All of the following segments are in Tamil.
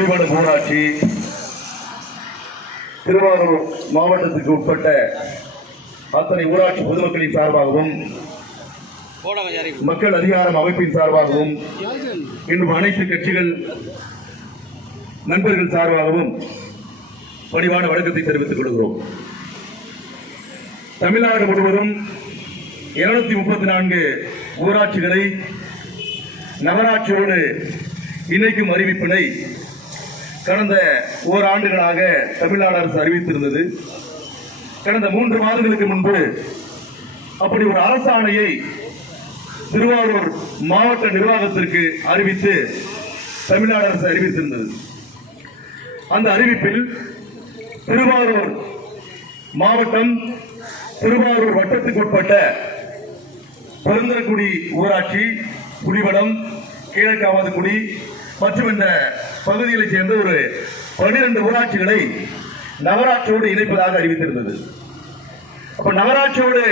குடிமணம் ஊராட்சி திருவாரூர் மாவட்டத்திற்கு உட்பட்ட அத்தனை ஊராட்சி பொதுமக்களின் சார்பாகவும் மக்கள் அதிகாரம் அமைப்பின் சார்பாகவும் இன்னும் அனைத்து கட்சிகள் நண்பர்கள் சார்பாகவும் பணிவான வணக்கத்தை தெரிவித்துக் கொள்கிறோம். தமிழ்நாடு முழுவதும் இருநூத்தி முப்பத்தி நான்கு ஊராட்சிகளை நகராட்சியோடு இணைக்கும் அறிவிப்பினை கடந்த ஓராண்டுகளாக தமிழ்நாடு அரசு அறிவித்திருந்தது. கடந்த மூன்று மாதங்களுக்கு முன்பு அப்படி ஒரு அரசாணையை திருவாரூர் மாவட்ட நிர்வாகத்திற்கு அறிவித்து தமிழ்நாடு அரசு அறிவித்திருந்தது. அந்த அறிவிப்பில் திருவாரூர் மாவட்டம் திருவாரூர் வட்டத்துக்கு உட்பட்ட பெருந்தரக்குடி ஊராட்சி குடிவடம் கீழக்காவாதுக்குடி மற்றும் இந்த பகுதிகளைச் சேர்ந்த ஒரு பன்னிரண்டு ஊராட்சிகளை நகராட்சியோடு இணைப்பதாக அறிவித்திருந்தது. அப்ப நகராட்சியோடு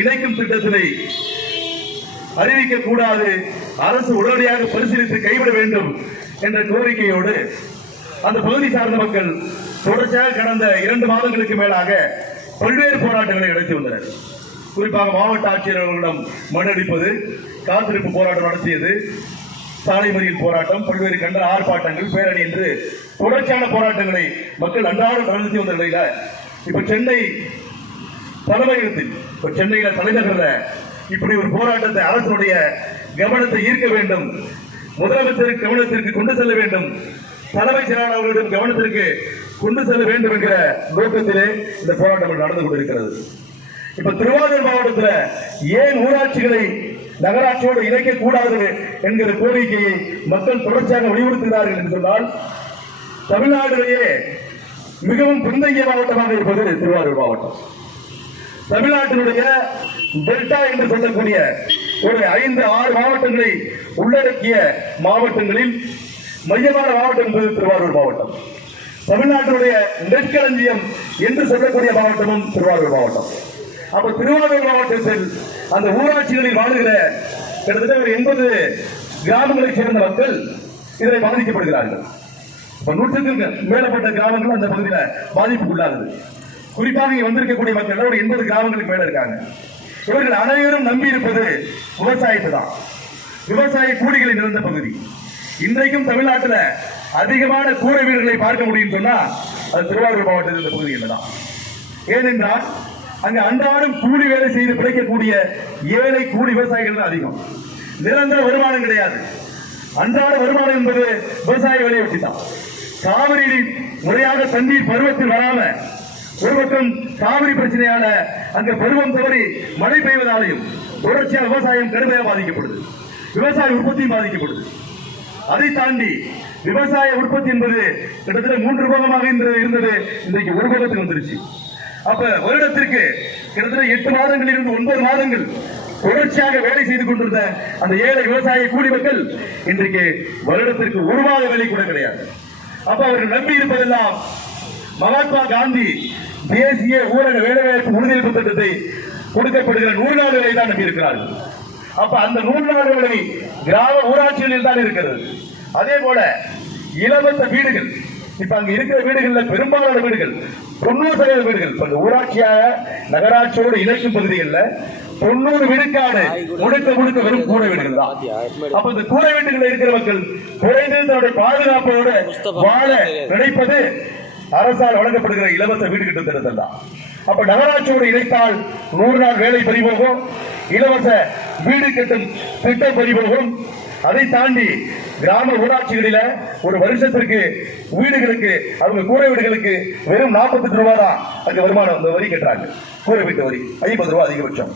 இணைக்கும் திட்டத்தினை அறிவிக்க கூடாது அரசு உடனடியாக பரிசீலித்து கைவிட வேண்டும் என்ற கோரிக்கையோடு அந்த பகுதி சார்ந்த மக்கள் தொடர்ச்சியாக கடந்த இரண்டு மாதங்களுக்கு மேலாக பல்வேறு போராட்டங்களை நடத்தி வந்தனர். குறிப்பாக மாவட்ட ஆட்சியர் அவர்களிடம் அடிப்பது காத்திருப்பு போராட்டம் நடத்தியது சாலை மறியல் போராட்டம் பல்வேறு கண்ட ஆர்ப்பாட்டங்கள் பேரணி என்று தொடர்ச்சியான போராட்டங்களை மக்கள் அன்றாடம் நடத்தி வந்த நிலையில இப்ப சென்னை தலைமையகத்தில் இப்ப சென்னையில தலைநகர்ல இப்படி ஒரு போராட்டத்தை அரசுடைய கவனத்தை ஈர்க்க வேண்டும் முதலமைச்சருக்கு கவனத்திற்கு கொண்டு செல்ல வேண்டும் தலைமைச் செயலாளர் அவர்களிடம் கவனத்திற்கு கொண்டு செல்ல வேண்டும் என்கிற நோக்கத்திலே இந்த போராட்டம் நடந்து கொண்டிருக்கிறது. இப்ப திருவாரூர் மாவட்டத்தில் ஏன் ஊராட்சிகளை நகராட்சியோடு இணைக்கக்கூடாது என்கிற கோரிக்கையை மக்கள் தொடர்ச்சியாக வலியுறுத்துகிறார்கள் என்று சொன்னால் தமிழ்நாட்டிலேயே மிகவும் பின்தங்கிய மாவட்டமாக இருப்பது திருவாரூர் மாவட்டம். தமிழ்நாட்டினுடைய டெல்டா என்று சொல்லக்கூடிய ஒரு ஐந்து ஆறு மாவட்டங்களை உள்ளடக்கிய மாவட்டங்களில் மையமான மாவட்டம் என்பது திருவாரூர் மாவட்டம். தமிழ்நாட்டினுடைய நெற்களஞ்சியம் என்று சொல்லக்கூடிய மாவட்டமும் திருவாரூர் மாவட்டம். அப்ப திருவாரூர் மாவட்டத்தில் அந்த ஊராட்சிகளில் வாழுகிற கிட்டத்தட்ட ஒரு எண்பது கிராமங்களைச் சேர்ந்த மக்கள் இதில் பாதிக்கப்படுகிறார்கள். இப்போ நூற்றுக்கு மேலப்பட்ட கிராமங்கள் அந்த பகுதியில் பாதிப்புக்குள்ளாகுது. குறிப்பாக இங்கே வந்திருக்கக்கூடிய மக்கள் ஒரு எண்பது கிராமங்களுக்கு மேலே இருக்காங்க. இவர்கள் அனைவரும் நம்பி இருப்பது விவசாயத்தை தான். விவசாய கூலிகளை நிறைந்த பகுதி. இன்றைக்கும் தமிழ்நாட்டில் அதிகமான கூரை வீடுகளை பார்க்க முடியும் சொன்னால் அது திருவாரூர் மாவட்டத்தில் இந்த பகுதியில் தான் ஏனென்றால் அங்க அன்றாடம் கூலி வேலை செய்து பிழைக்கக்கூடிய ஏழை கூலி விவசாயிகள் தான் அதிகம். நிரந்தர வருமானம் கிடையாது. அன்றாட வருமானம் என்பது விவசாய வேலையை வச்சு தான் காவிரி முறையாக தண்ணீர் பருவத்தில் வராம ஒரு பக்கம் காவிரி பிரச்சனையால அங்க பருவம் தவறி மழை பெய்வதாலையும் தொடர்ச்சியாக விவசாயம் கடுமையாக பாதிக்கப்படுது. விவசாய உற்பத்தியும் பாதிக்கப்படுது. அதை தாண்டி விவசாய உற்பத்தி என்பது கிட்டத்தட்ட மூன்று பாகமாக இருந்தது. இன்றைக்கு ஒரு பாகத்துக்கு வந்துருச்சு. அப்ப வருடத்திற்கு கிட்டத்தட்ட எட்டு மாதங்களில் இருந்து ஒன்பது மாதங்கள் தொடர்ச்சியாக வேலை செய்து கொண்டிருந்த அந்த ஏழை விவசாய கூலி மக்கள் இன்றைக்கு வருடத்திற்கு ஒரு மாத வேலை கூட கிடையாது. அப்ப அவர்கள் நம்பி இருப்பதெல்லாம் மகாத்மா காந்தி தேசிய ஊரக வேலைவாய்ப்பு உறுதியளிப்பு திட்டத்தை கொடுக்கப்படுகிற நூறு நாள் வேலை தான் நம்பி இருக்கிறார்கள் அப்ப அந்த நூறு நாள் வேலை கிராம ஊராட்சிகளில் தான் இருக்கிறது. அதே போல இலவச வீடுகள் இப்ப அங்க இருக்கிற வீடுகள்ல பெரும்பாலான வீடுகள் தொண்ணூறு சதவீத வீடுகள். இப்ப ஊராட்சியாக நகராட்சியோடு இணைக்கும் பகுதிகளில் தொண்ணூறு விழுக்காடு முழுக்க முழுக்க வெறும் கூரை வீடுகள் தான். அப்ப இந்த கூரை வீடுகளில் இருக்கிற மக்கள் குறைந்தது தன்னுடைய பாதுகாப்போடு வாழ நினைப்பது அரசால் வழங்கப்படுகிற இலவச வீடு கட்டும் திட்டத்தில் தான். அப்ப நகராட்சியோடு இணைத்தால் நூறு நாள் வேலை பறிபோகும் இலவச வீடு கட்டும் திட்டம் பறிபோகும். அதை தாண்டி கிராம ஊராட்சிகளில ஒரு வருஷத்திற்கு வீடுகளுக்கு அவங்க கூரை வீடுகளுக்கு வெறும் 48 ரூபாய் தான் அங்க வருமானம் வரி கட்டுறாங்க. கூரை வீட்டு வரி ஐம்பது ரூபாய் அதிகபட்சம்.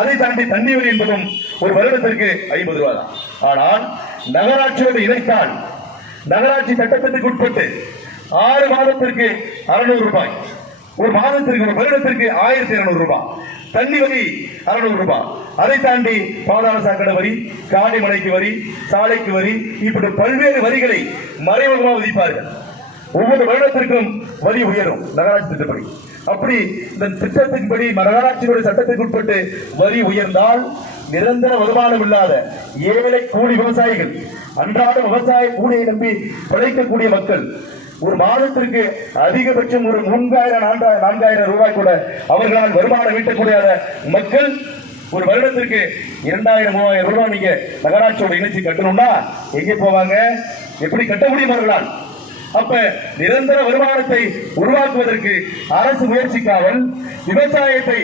அதை தாண்டி தண்ணி வரி என்பதும் ஒரு வருடத்திற்கு ஐம்பது ரூபாய் தான் ஆனால் நகராட்சியோடு இணைத்தால் நகராட்சி சட்டத்திற்கு உட்பட்டு ஆறு மாதத்திற்கு அறுநூறு ரூபாய் ஒரு மாதத்திற்கு ஒரு வருடத்திற்கு ஆயிரத்தி இருநூறு ரூபாய். தண்ணி வரி அறுநூறு ரூபாய். அதை தாண்டி பாதாள சாக்கடை வரி காணிமலைக்கு வரி சாலைக்கு வரி இப்படி பல்வேறு வரிகளை மறைமுகமாக விதிப்பார்கள். ஒவ்வொரு வருடத்திற்கும் வரி உயரும் நகராட்சி திட்டப்படி. அப்படி இந்த திட்டத்தின்படி நகராட்சியினுடைய சட்டத்திற்கு உட்பட்டு வரி உயர்ந்தால் நிரந்தர வருமானம் இல்லாத ஏழை கூலி விவசாயிகள் அன்றாட விவசாய கூலியை நம்பி பிழைக்கக்கூடிய மக்கள் ஒரு மாதத்திற்கு அதிகபட்சம் ஒரு மூன்றாயிரம் நான்காயிரம் நான்காயிரம் ரூபாய் கூட அவர்களால் வருமானம் ஈட்டக்கூடிய மக்கள் ஒரு வருடத்திற்கு இரண்டாயிரம் மூவாயிரம் ரூபாய் நீங்க நகராட்சியோட இணைச்சு கட்டணும்னா எங்கே போவாங்க? எப்படி கட்ட முடியும் அவர்களால்? அப்ப நிரந்தர வருமானத்தை உருவாக்குவதற்கு அரசு முயற்சிக்காமல் விவசாயத்தை